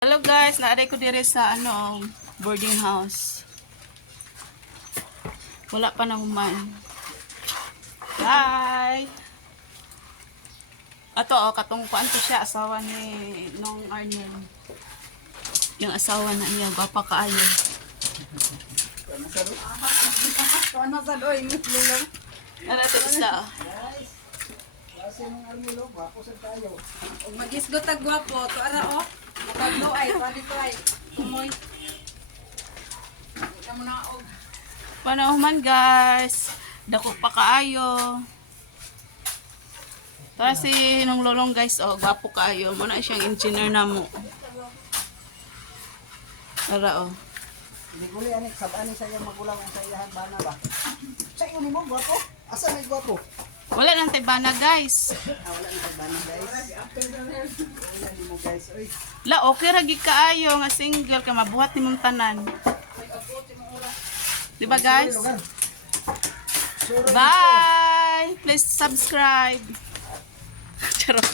Hello guys, naaray ko dire sa boarding house. Wala pa na human. Hi. Ato katong kuan to siya, asawa ni Nong Arnel. Yung asawa na niya, gwapa kaayo. Ano sa doy ni Lulong? Ano to isa? Guys. Kasi nung almulo, gwapo sa tayo. Og magisgot ag gwapo, to ara oh. Makaglo ay, pwede to ay. Kumoy. Wala mo na og. Panahuman guys. Dako pa kaayo. Para si Nong Lolong guys, gwapo kaayo. Muna siyang engineer na mo. Ara oh. Hindi ko li anik sabani sa iyang magulang ang sa iyahan bana ba. Sa iyo nimo gwapo? Asa may gwapo? Wala nang tibana guys. Wala ni pagbana guys. Wala nimo guys, oy. La okay ra gid kaayo nga single ka mabuhat nimong tanan. Di ba guys? Bye. Please subscribe. Charot.